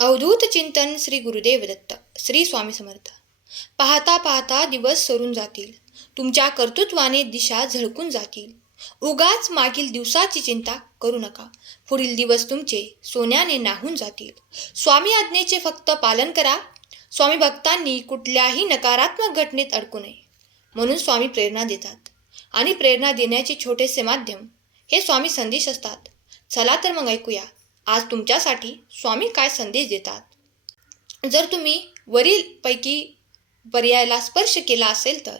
अवधूत चिंतन श्री गुरुदेव दत्त. श्री स्वामी समर्थ. पाहता पाहता दिवस सरून जातील, तुमच्या कर्तृत्वाने दिशा झळकून जातील. उगाच मागील दिवसाची चिंता करू नका, पुढील दिवस तुमचे सोन्याने नाहून जातील. स्वामी आज्ञेचे फक्त पालन करा. स्वामी भक्तांनी कुठल्याही नकारात्मक घटनेत अडकू नये म्हणून स्वामी प्रेरणा देतात, आणि प्रेरणा देण्याचे छोटेसे माध्यम हे स्वामी संदेश असतात. चला तर मग ऐकूया आज तुमच्यासाठी स्वामी काय संदेश देतात. जर तुम्ही वरील पैकी पर्यायाला स्पर्श केला असेल तर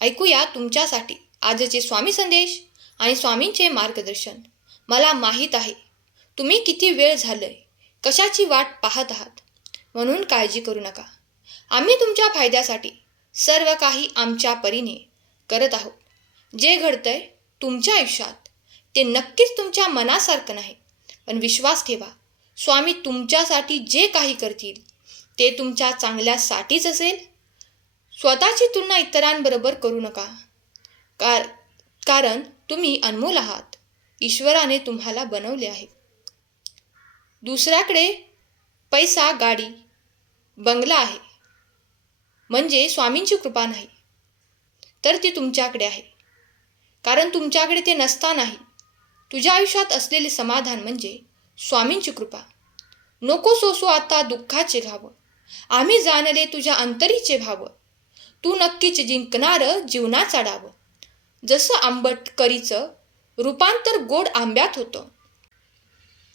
ऐकूया तुमच्यासाठी आजचे स्वामी संदेश आणि स्वामींचे मार्गदर्शन. मला माहीत आहे तुम्ही किती वेळ झालंय कशाची वाट पाहत आहात, म्हणून काळजी करू नका. आम्ही तुमच्या फायद्यासाठी सर्व काही आमच्या परीने करत आहोत. जे घडतंय तुमच्या आयुष्यात ते नक्कीच तुमच्या मनासारखं नाही, पण विश्वास ठेवा, स्वामी तुमच्यासाठी जे काही करतील ते तुमच्या चांगल्यासाठीच असेल. स्वतःची तुलना इतरांबरोबर करू नका, कारण तुम्ही अनमोल आहात. ईश्वराने तुम्हाला बनवले आहे. दुसऱ्याकडे पैसा, गाडी, बंगला आहे म्हणजे स्वामींची कृपा नाही, तर ती तुमच्याकडे आहे, कारण तुमच्याकडे ते नसतानाही तुझ्या आयुष्यात असलेले समाधान म्हणजे स्वामींची कृपा. नको सोसू आता दुःखाचे घाव, आम्ही जाणले तुझ्या अंतरीचे भाव. तू नक्कीच जिंकणार जीवनाचा डाव. जसं आंबट करीचं रूपांतर गोड आंब्यात होतं,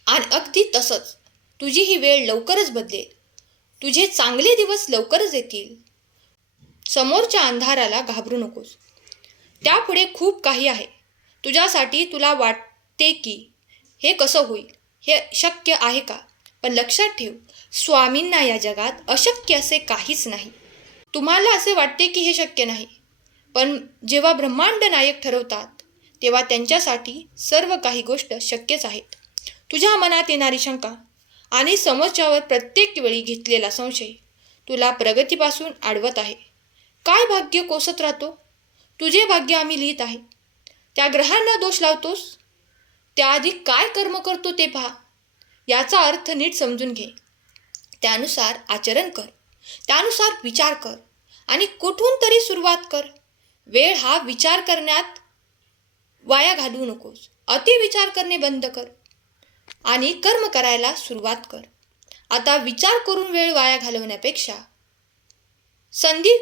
आणि अगदी तसंच तुझी ही वेळ लवकरच बदलेल. तुझे चांगले दिवस लवकरच येतील. समोरच्या अंधाराला घाबरू नकोस, त्यापुढे खूप काही आहे तुझ्यासाठी. तुला वाटते की हे कसं होईल, हे शक्य आहे का, पण लक्षात ठेव, स्वामींना या जगात अशक्य असे काहीच नाही. तुम्हाला असे वाटते की हे शक्य नाही, पण जेव्हा ब्रह्मांड नायक ठरवतात तेव्हा त्यांच्यासाठी सर्व काही गोष्ट शक्यच आहेत. तुझ्या मनात येणारी शंका आणि समोरच्यावर प्रत्येक वेळी घेतलेला संशय तुला प्रगतीपासून अडवत आहे. काय भाग्य कोसत राहतो, तुझे भाग्य आम्ही लिहित आहे. त्या ग्रहांना दोष लावतोस, त्याआधी काय कर्म करतो ते पहा. याचा अर्थ नीट समजून घे, त्यानुसार आचरण कर, त्यानुसार विचार कर आणि कुठून तरी सुरुवात कर. वेळ हा विचार करण्यात वाया घालवू नकोस. अति विचार करणे बंद कर आणि कर्म करायला सुरुवात कर. आता विचार करून वेळ वाया घालवण्यापेक्षा, संधी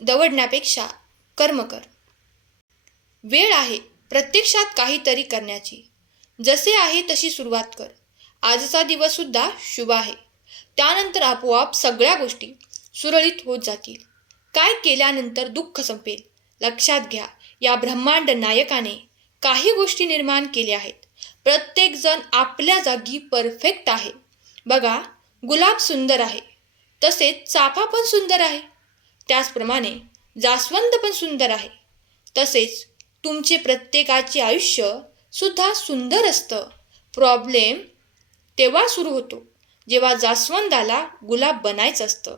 दवडण्यापेक्षा कर्म कर. वेळ आहे प्रत्यक्षात काहीतरी करण्याची. जसे आहे तशी सुरुवात कर. आजचा दिवस सुद्धा शुभ आहे, त्यानंतर आपोआप सगळ्या गोष्टी सुरळीत होत जातील. काय केल्यानंतर दुःख संपेल. लक्षात घ्या, या ब्रह्मांड नायकाने काही गोष्टी निर्माण केल्या आहेत. प्रत्येकजण आपल्या जागी परफेक्ट आहे. बघा, गुलाब सुंदर आहे, तसेच चाफा पण सुंदर आहे. त्याचप्रमाणे जास्वंद पण सुंदर आहे. तसेच तुमचे प्रत्येकाचे आयुष्य सुद्धा सुंदर असतं. प्रॉब्लेम तेव्हा सुरू होतो जेव्हा जास्वंदाला गुलाब बनायचं असतं.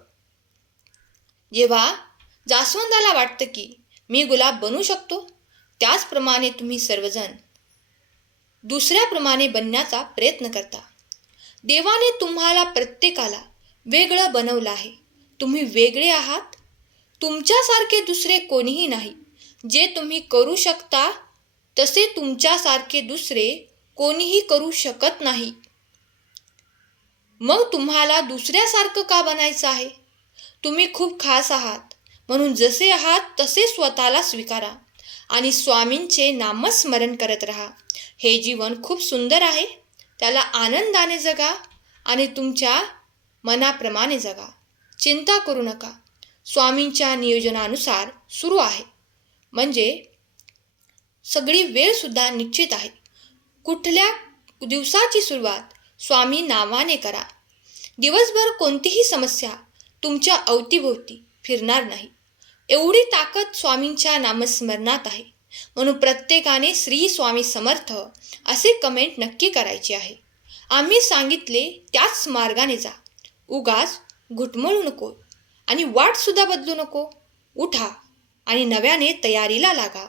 जेव्हा जास्वंदाला वाटतं की मी गुलाब बनू शकतो, त्याचप्रमाणे तुम्ही सर्वजण दुसऱ्याप्रमाणे बनण्याचा प्रयत्न करता. देवाने तुम्हाला प्रत्येकाला वेगळं बनवलं आहे. तुम्ही वेगळे आहात. तुमच्यासारखे दुसरे कोणीही नाही. जे तुम्ही करू शकता तसे तुमच्यासारखे दुसरे कोणीही करू शकत नाही. मग तुम्हाला दुसऱ्यासारखं का बनायचं आहे? तुम्ही खूप खास आहात, म्हणून जसे आहात तसे स्वतःला स्वीकारा आणि स्वामींचे नामस्मरण करत राहा. हे जीवन खूप सुंदर आहे, त्याला आनंदाने जगा आणि तुमच्या मनाप्रमाणे जगा. चिंता करू नका, स्वामींच्या नियोजनानुसार सुरू आहे. म्हणजे सगळी वेळसुद्धा निश्चित आहे. कुठल्या दिवसाची सुरुवात स्वामी नावाने करा. दिवसभर कोणतीही समस्या तुमच्या अवतीभोवती फिरणार नाही. एवढी ताकद स्वामींच्या नामस्मरणात आहे. म्हणून प्रत्येकाने श्री स्वामी समर्थ असे कमेंट नक्की करायचे आहे. आम्ही सांगितले त्याच मार्गाने जा. उगाच घुटमळू नको आणि वाटसुद्धा बदलू नको. उठा आणि नव्याने तयारीला लागा.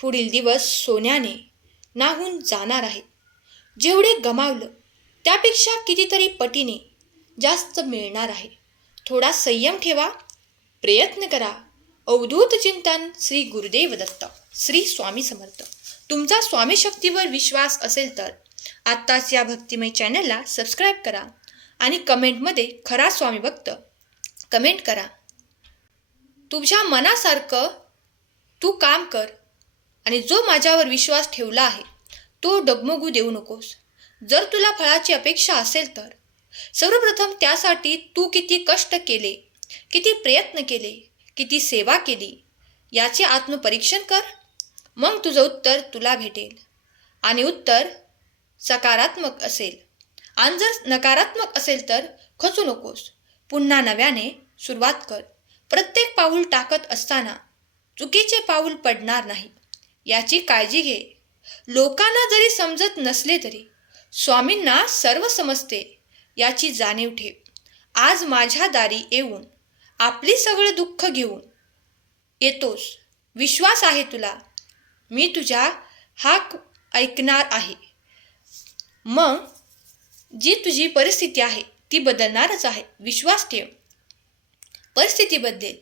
पुढील दिवस सोन्याने नाहून जाणार आहेत. जेवढे गमावलं त्यापेक्षा कितीतरी पटीने जास्त मिळणार आहे. थोडा संयम ठेवा, प्रयत्न करा. अवधूत चिंतन श्री गुरुदेव दत्त. श्री स्वामी समर्थ. तुमचा स्वामी शक्तीवर विश्वास असेल तर आत्ताच या भक्तिमय चॅनलला सबस्क्राईब करा आणि कमेंटमध्ये खरा स्वामी भक्त कमेंट करा. तुझ्या मनासारखं तू काम कर आणि जो माझ्यावर विश्वास ठेवला आहे तो डगमगू देऊ नकोस. जर तुला फळाची अपेक्षा असेल तर सर्वप्रथम त्यासाठी तू किती कष्ट केले, किती प्रयत्न केले, किती सेवा केली याचे आत्मपरीक्षण कर. मग तुझं उत्तर तुला भेटेल. आणि उत्तर सकारात्मक असेल. आणि जर नकारात्मक असेल तर खचू नकोस. पुन्हा नव्याने सुरुवात कर. प्रत्येक पाऊल टाकत असताना चुकीचे पाऊल पडणार नाही याची काळजी घे. लोकांना जरी समजत नसले तरी स्वामींना सर्व समजते याची जाणीव ठेव. आज माझ्या दारी येऊन आपली सगळं दुःख घेऊन येतोस. विश्वास आहे तुला. मी तुझ्या हाक ऐकणार आहे. मग जी तुझी परिस्थिती आहे ती बदलणारच आहे. विश्वास ठेव. परिस्थिती बदलेल.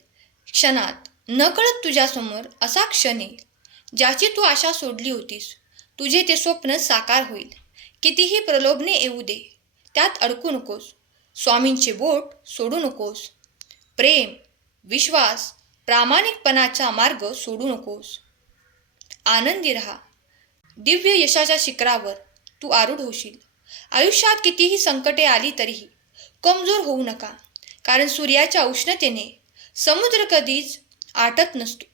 क्षणात नकळत तुझ्यासमोर असा क्षण येईल ज्याची तू आशा सोडली होतीस. तुझे ते स्वप्न साकार होईल. कितीही प्रलोभने येऊ दे, त्यात अडकू नकोस. स्वामींचे बोट सोडू नकोस. प्रेम, विश्वास, प्रामाणिकपणाचा मार्ग सोडू नकोस. आनंदी रहा. दिव्य यशाच्या शिखरावर तू आरूढ होशील. आयुष्यात कितीही संकटे आली तरीही कमजोर होऊ नका. कारण सूर्याच्या उष्णतेने समुद्र कधीच आटत नसतो.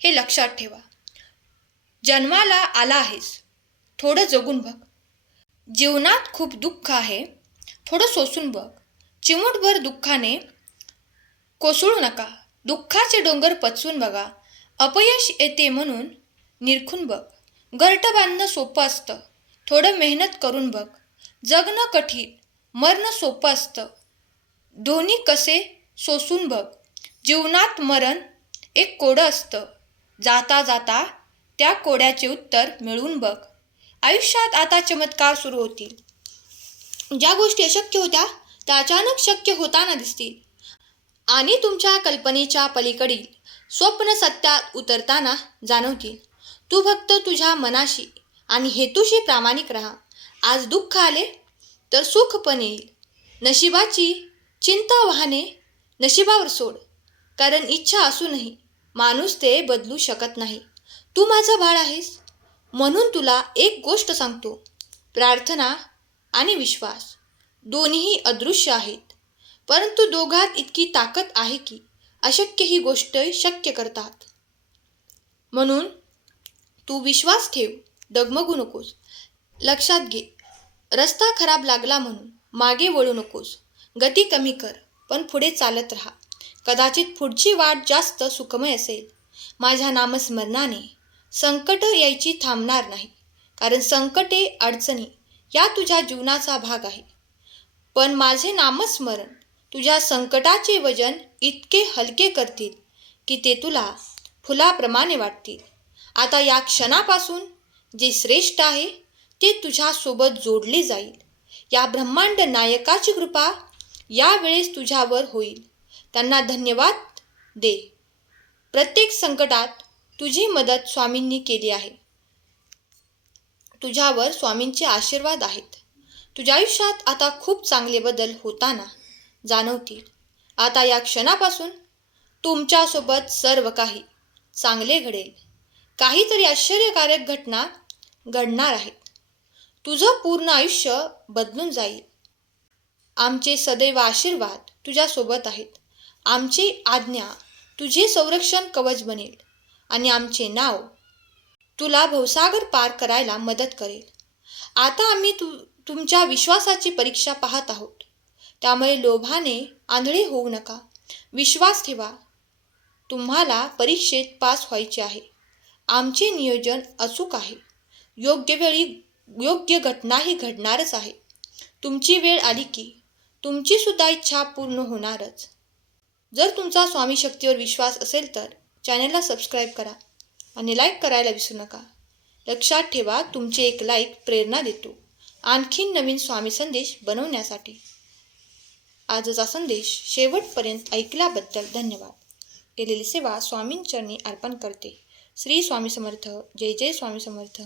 हे लक्षात ठेवा. जन्माला आला आहेस, थोडं जगून बघ. जीवनात खूप दुःख आहे, थोडं सोसून बघ. चिमूटभर दुःखाने कोसळू नका. दुःखाचे डोंगर पचवून बघा. अपयश येते म्हणून निरखून बघ. घरटं बांधणं सोपं असतं, थोडं मेहनत करून बघ. जगणं कठीण, मरणं सोपं असतं, दोन्ही कसे सोसून बघ. जीवनात मरण एक कोडं असतं, जाता जाता त्या कोड्याचे उत्तर मिळवून बघ. आयुष्यात आता चमत्कार सुरू होतील. ज्या गोष्टी अशक्य होत्या त्या अचानक शक्य होताना दिसतील. आणि तुमच्या कल्पनेच्या पलीकडील स्वप्न सत्यात उतरताना जाणवतील. तू फक्त तुझ्या मनाशी आणि हेतूशी प्रामाणिक राहा. आज दुःख आले तर सुख पण येईल. नशिबाची चिंता वाहने नशिबावर सोड. कारण इच्छा असूनही माणूस ते बदलू शकत नाही. तू माझं बाळ आहेस म्हणून तुला एक गोष्ट सांगतो. प्रार्थना आणि विश्वास दोन्हीही अदृश्य आहेत, परंतु दोघात इतकी ताकद आहे की अशक्य ही गोष्ट शक्य करतात. म्हणून तू विश्वास ठेव, डगमगू नकोस. लक्षात घे, रस्ता खराब लागला म्हणून मागे वळू नकोस. गती कमी कर, पण पुढे चालत राहा. कदाचित पुढची वाट जास्त सुखमय असेल. माझ्या नामस्मरणाने संकट यायची थांबणार नाही. कारण संकटे, अडचणी या तुझ्या जीवनाचा भाग आहे. पण माझे नामस्मरण तुझ्या संकटाचे वजन इतके हलके करतील की ते तुला फुलाप्रमाणे वाटतील. आता या क्षणापासून जे श्रेष्ठ आहे ते तुझ्यासोबत जोडले जाईल. या ब्रह्मांड नायकाची कृपा यावेळेस तुझ्यावर होईल. त्यांना धन्यवाद दे. प्रत्येक संकटात तुझी मदत स्वामींनी केली आहे. तुझ्यावर स्वामींचे आशीर्वाद आहेत. तुझ्या आयुष्यात आता खूप चांगले बदल होताना जाणवतील. आता या क्षणापासून तुमच्यासोबत सर्व काही चांगले घडेल. काहीतरी आश्चर्यकारक घटना घडणार आहेत. तुझं पूर्ण आयुष्य बदलून जाईल. आमचे सदैव आशीर्वाद तुझ्यासोबत आहेत. आमची आज्ञा तुझे संरक्षण कवच बनेल आणि आमचे नाव तुला भवसागर पार करायला मदत करेल. आता आम्ही तुमच्या विश्वासाची परीक्षा पाहत आहोत. त्यामुळे लोभाने आंधळे होऊ नका. विश्वास ठेवा. तुम्हाला परीक्षेत पास व्हायचे आहे. आमचे नियोजन अचूक आहे. योग्य वेळी योग्य घटनाही घडणारच आहे. तुमची वेळ आली की तुमची सुद्धा इच्छा पूर्ण होणारच. जर तुमचा स्वामी शक्तीवर विश्वास असेल तर चॅनलला सबस्क्राईब करा आणि लाईक करायला विसरू नका. लक्षात ठेवा, तुमचे एक लाईक प्रेरणा देतो आणखीन नवीन स्वामी संदेश बनवण्यासाठी. आजचा संदेश शेवटपर्यंत ऐकल्याबद्दल धन्यवाद. केलेली सेवा स्वामींचरणी अर्पण करते. श्री स्वामी समर्थ. जय जय स्वामी समर्थ.